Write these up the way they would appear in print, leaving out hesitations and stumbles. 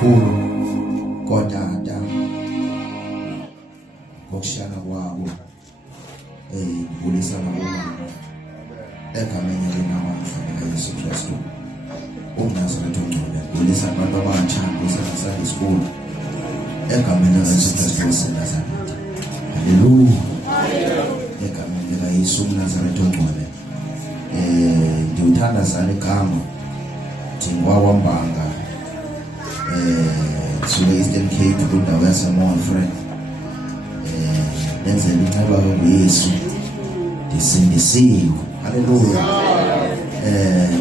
kakhulu kodata ngokushana kwabo ulisana umama egameni lenamandla likaYesu Kristu uNazaretha ongcwele ulisana abantu abantsha kuseSunday school egameni likaYesu Kristu waseNazaretha. Haleluya. Egameni likaYesu uNazaretha ongcwele ndiwuthanda zana igama Wambanga suka Eastern Cape kundawo yaseMoore friend nenzela inceba ngoYesu ndisindisiwe. Haleluya.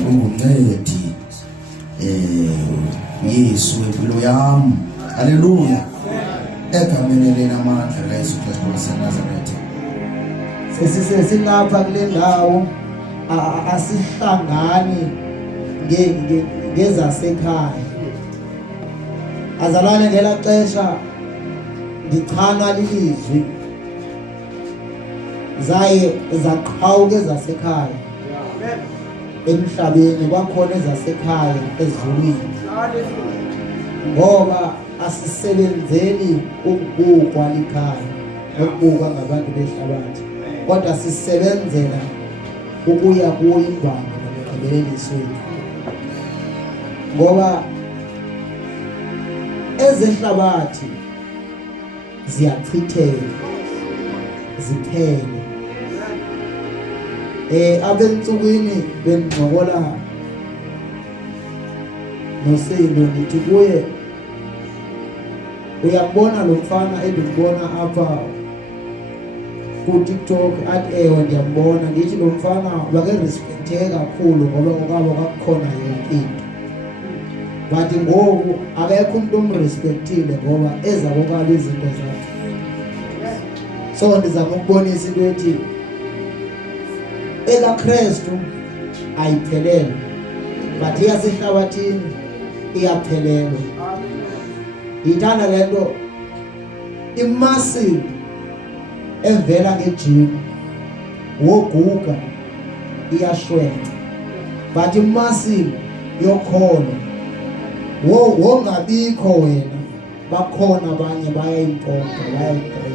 Unguncedi Yesu empilo yami. Haleluya. Egameni lenamandla likaYesu Kristu waseNazaretha. Sesilapha kule ndawo asihlangani ngezasekhaya. Azalwane ngela xesha ndichana lilizwi zaye zaqhawuka ezasekhaya. Emhlabeni kwakhona ezasekhaya ezulwini. Ngoba asisebenzeli ukubukwa likhaya ukubukwa ngabantu behlabathi, kodwa sisebenzela ukuya kuyo imbango nemigqibeleliso. Ngoba ezehlabathi ziyachitheka ziphele. Abensukwini benqokola noSilo nithi kuye, uyabona lo mfana endibona apha ku TikTok athi ewe ndiyambona. Ndithi lo mfana wake respecteke kakhulu ngoba kwabo kwakukhona yonke into, but ngoku akekho umuntu omrespectile ngoba eza kokala izinto zakhe. So ndizama ukubonisa into ethi ekaKristu ayiphelele, but iyasehlabathini iyaphelelwa. Ithanda lento imassive evela ngejini woguga iyashwenca, but imassive yokholo wongabikho wena bakhona abanye bayayimponta bayayitrela.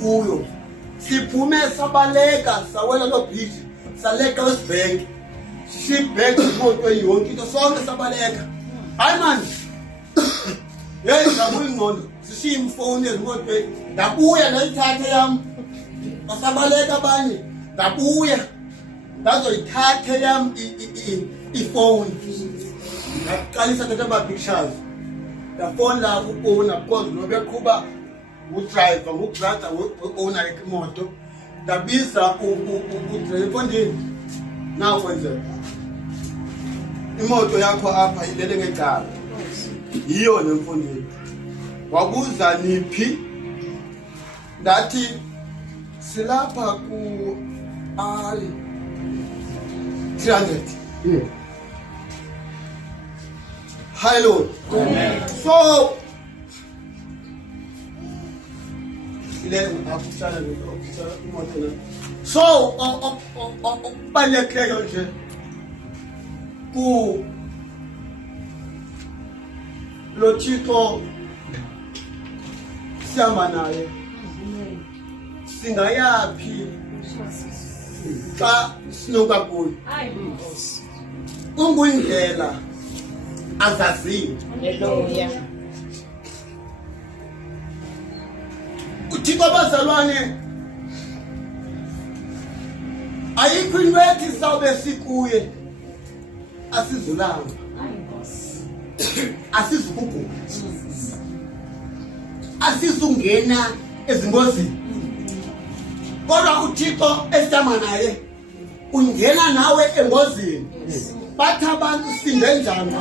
Kuyo siphume sabaleka sawela lo bridge saleka wesbank ship back imoto yonke into sonke sabaleka. Hayi man, Hey, ngabuya ingqondo sishiya imfoni ezimotweni ndabuya ndayithatha yam basabaleka abanye ndabuya ndazoyithatha yam ifoni ndaqalisa thatha ama-pictures ndafowunela u-owner because nobeqhuba udrayiva ngubrother we-owner imoto ndabiza udrayiva efondini nakwenzeka imoto yakho apha ilele ngecala yiyo nemfondini wabuza niphi ndathi silapha ku ali 300 Hi Lord. Amen. So okubalulekileyo nje ku lo Thixo sihamba naye singayaphi xa sinuka kuyo unguyindlela azaziyo. Hallelujah. Uthixo bazalwane ayikho into ethi sawube sikuye asizulanga asizukugula asizungena ezingozini kodwa uThixo esihamba naye ungena nawe engozini bathi abantu sinde njani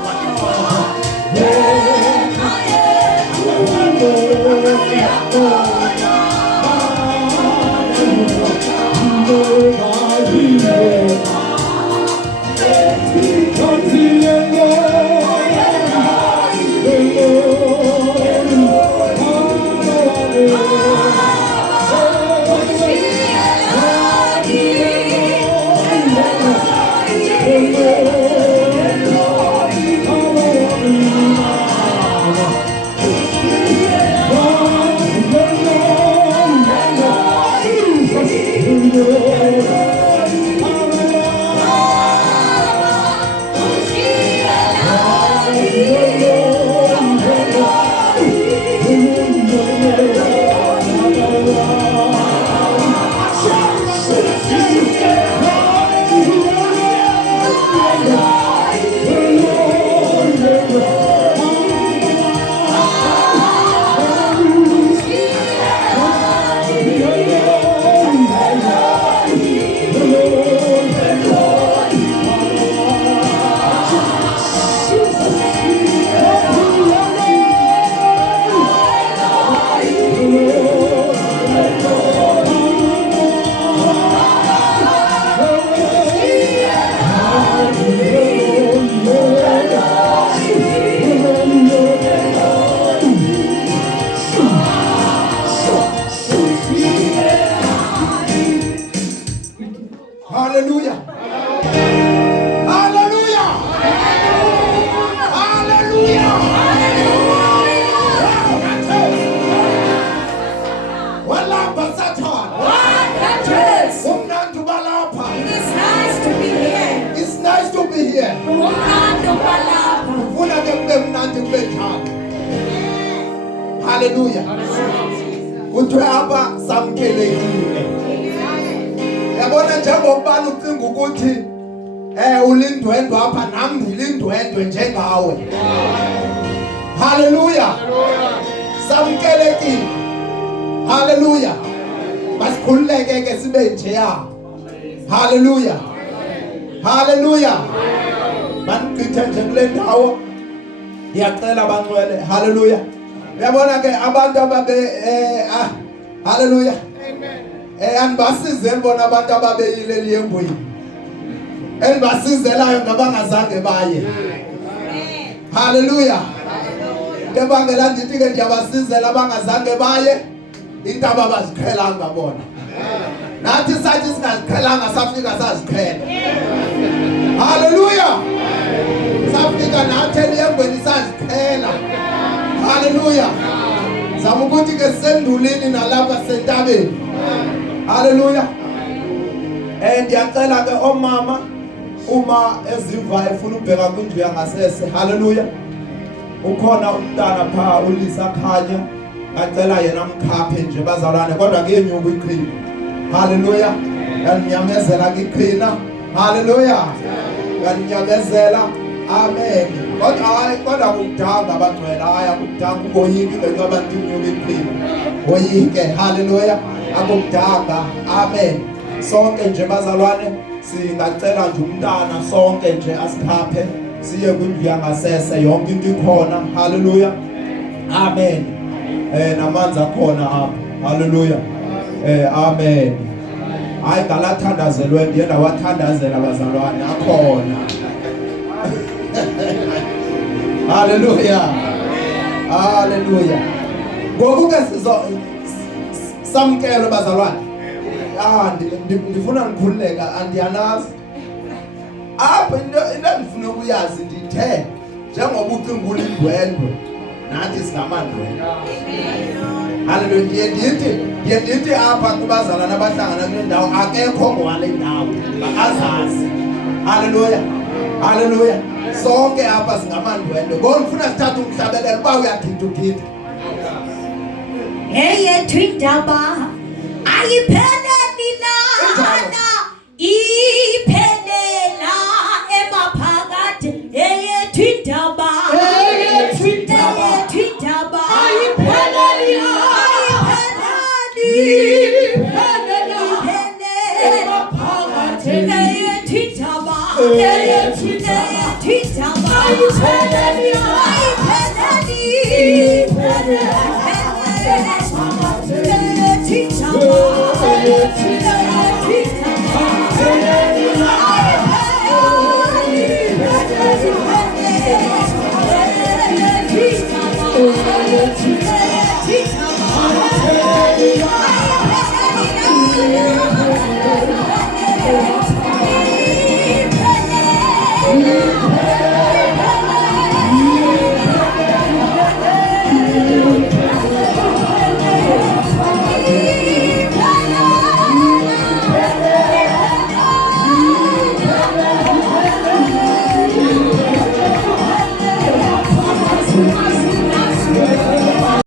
Hallelujah. Hallelujah. Hallelujah. Walapha Satan. Umnandi balapha. It's nice to be here. It's nice to be here. Umnandi balapha. Ufuna ke kube mnandi kube njalo. Hallelujah. Kuthiwe apha samkelekile. Yabona njengokubani ucinga ukuthi ulindwendwe apha nami ngilindwendwe njengawe. Hallelujah. Samkelekile. Hallelujah. Basikhululeke ke sibe njeya. Hallelujah. Hallelujah. Banigcithe nje kule ndawo. Ngiyacela bangcwele. Hallelujah. Uyabona ke abantu ababe hallelujah. Amen. Anibasizele bona abantu ababeyile liyembuyini. Elibasizelayo ngabangazange baye. Amen. Hallelujah. Debangela ndithi ke ndiyabasizela abangazange baye into ababaziqhelanga bona. Nathi sathi singaziqhelanga safika saziqhela. Hallelujah. Safika nathi eliyembuyini saziqhela. Hallelujah. Zama ukuthi ke sendulini nalapha sentabeni. Hallelujah. Ndiyacela ke omama uma eziva efuna ubheka kwindlu yangasese. Hallelujah. ukhona umntana pha uLisa Khanya ngacela yena mkhaphe nje bazalwane kodwa kuyenyuka iqhina. Haleluya. Yanyamezela iqhina. Haleluya. Yanyamezela. Amen. Kodwa kudanga abangcwele haya kudanga uboyiki ngenxa abantu inyuka iqhina. Oyike. Haleluya. Akudanga. Amen. Sonke nje bazalwane singacela nje umntana sonke nje asikhaphe siye kwindlu yangasese yonke into ikhona. Haleluya. Amen. Namanzi akhona apha. Haleluya. Amen. Hayi galathandazelwe ndiye ndawathandazela bazalwane akhona. Haleluya. Haleluya. Ngoku ke samkelo bazalwane. Ndifuna ngikhululeka andiyanazi. Apha into endifuna ukuyazi ndithe njengoba ucingula indwendwe nathi singamandwendwe. Haleluya. Ndiye ndithi apha kubazalwana abahlangana kule ndawo akekho ngowale ndawo azazi. Haleluya. Haleluya. Sonke apha singamandwendwe. Ngoku ngifuna sithathe umhlabelelo uba uyagidugida. Eyethu indaba ayipheleli lana, iphelela emaphakathi. Eyethu indaba ayipheleli emaphakathi. Eyethu indaba